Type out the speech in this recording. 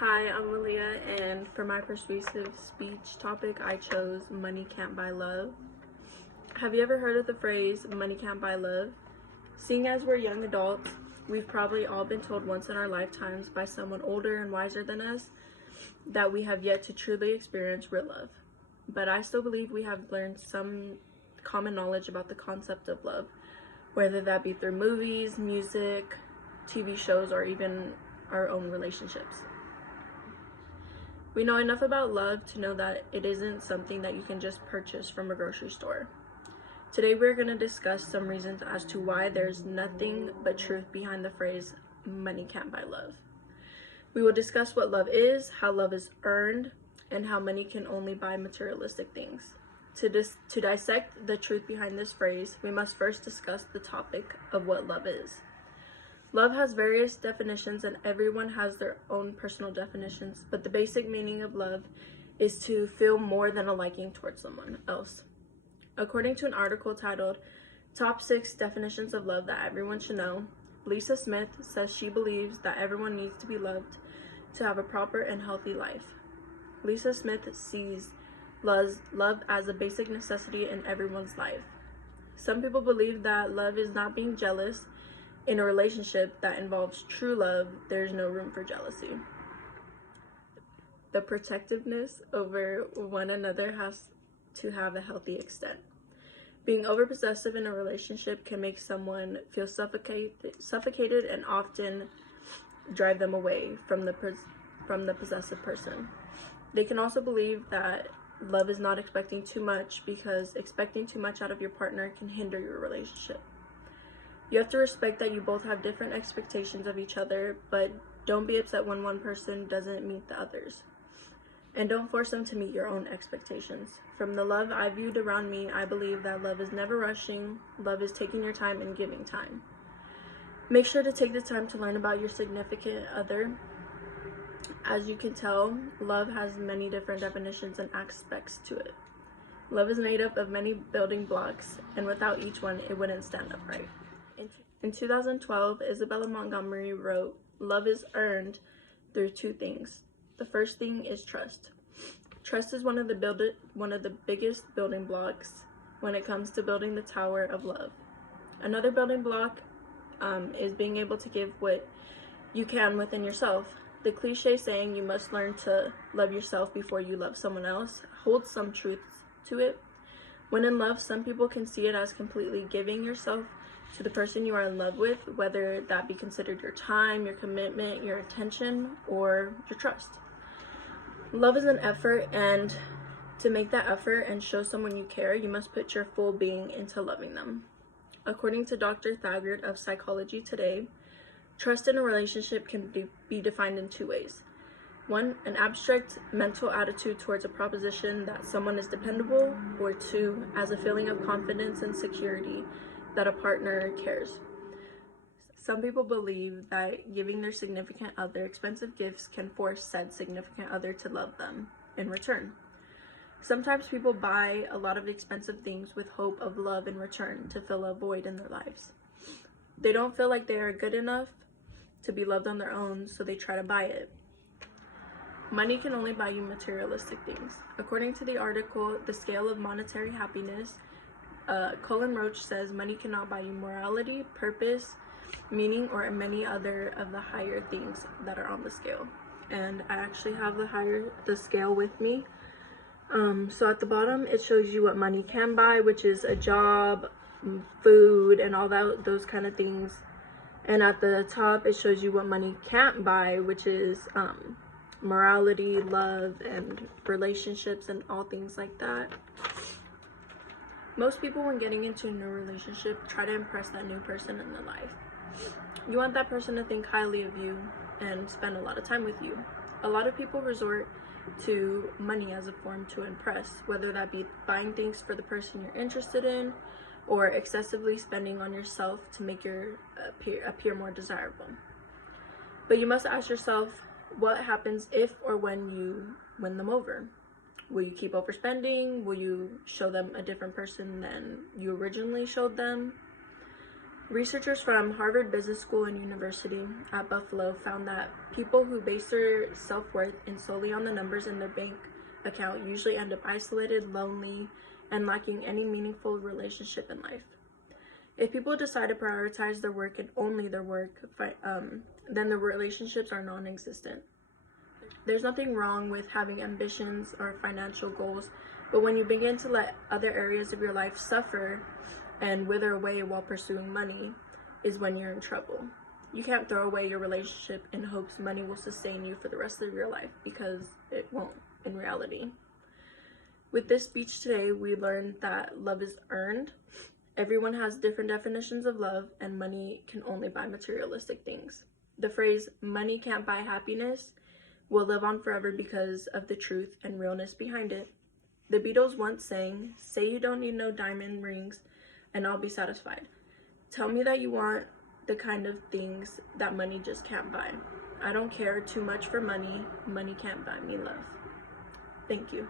Hi, I'm Malia, and for my persuasive speech topic, I chose money can't buy love. Have you ever heard of the phrase, money can't buy love? Seeing as we're young adults, we've probably all been told once in our lifetimes by someone older and wiser than us that we have yet to truly experience real love. But I still believe we have learned some common knowledge about the concept of love, whether that be through movies, music, TV shows, or even our own relationships. We know enough about love to know that it isn't something that you can just purchase from a grocery store. Today we're going to discuss some reasons as to why there's nothing but truth behind the phrase, money can't buy love. We will discuss what love is, how love is earned, and how money can only buy materialistic things. To dissect the truth behind this phrase, we must first discuss the topic of what love is. Love has various definitions and everyone has their own personal definitions, but the basic meaning of love is to feel more than a liking towards someone else. According to an article titled Top 6 Definitions of Love That Everyone Should Know, Lisa Smith says she believes that everyone needs to be loved to have a proper and healthy life. Lisa Smith sees love as a basic necessity in everyone's life. Some people believe that love is not being jealous. In a relationship that involves true love, there's no room for jealousy. The protectiveness over one another has to have a healthy extent. Being overpossessive in a relationship can make someone feel suffocated and often drive them away from the possessive person. They can also believe that love is not expecting too much, because expecting too much out of your partner can hinder your relationship. You have to respect that you both have different expectations of each other, but don't be upset when one person doesn't meet the others. And don't force them to meet your own expectations. From the love I viewed around me, I believe that love is never rushing. Love is taking your time and giving time. Make sure to take the time to learn about your significant other. As you can tell, love has many different definitions and aspects to it. Love is made up of many building blocks, and without each one, it wouldn't stand upright. In 2012, Isabella Montgomery wrote, "Love is earned through two things. The first thing is trust. Trust is one of the biggest building blocks when it comes to building the tower of love. Another building block is being able to give what you can within yourself. The cliche saying, 'You must learn to love yourself before you love someone else,' holds some truth to it. When in love, some people can see it as completely giving yourself to the person you are in love with, whether that be considered your time, your commitment, your attention, or your trust. Love is an effort, and to make that effort and show someone you care, you must put your full being into loving them. According to Dr. Thagard of Psychology Today, trust in a relationship can be defined in two ways. One, an abstract mental attitude towards a proposition that someone is dependable, or two, as a feeling of confidence and security that a partner cares. Some people believe that giving their significant other expensive gifts can force said significant other to love them in return. Sometimes people buy a lot of expensive things with hope of love in return to fill a void in their lives. They don't feel like they are good enough to be loved on their own, so they try to buy it. Money can only buy you materialistic things. According to the article, The Scale of Monetary Happiness, Colin Roach says money cannot buy you morality, purpose, meaning, or many other of the higher things that are on the scale. And I actually have the scale with me. So at the bottom, it shows you what money can buy, which is a job, food, and all those kind of things. And at the top, it shows you what money can't buy, which is morality, love, and relationships, and all things like that. Most people, when getting into a new relationship, try to impress that new person in their life. You want that person to think highly of you and spend a lot of time with you. A lot of people resort to money as a form to impress, whether that be buying things for the person you're interested in or excessively spending on yourself to make your appear more desirable. But you must ask yourself, what happens if or when you win them over? Will you keep overspending? Will you show them a different person than you originally showed them? Researchers from Harvard Business School and University at Buffalo found that people who base their self-worth solely on the numbers in their bank account usually end up isolated, lonely, and lacking any meaningful relationship in life. If people decide to prioritize their work and only their work, then the relationships are non-existent. There's nothing wrong with having ambitions or financial goals, but when you begin to let other areas of your life suffer and wither away while pursuing money is when you're in trouble. You can't throw away your relationship in hopes money will sustain you for the rest of your life, because it won't in reality. With this speech today, we learned that love is earned. Everyone has different definitions of love, and money can only buy materialistic things. The phrase, "money can't buy happiness," will live on forever because of the truth and realness behind it. The Beatles once sang, "Say you don't need no diamond rings, and I'll be satisfied. Tell me that you want the kind of things that money just can't buy. I don't care too much for money. Money can't buy me love." Thank you.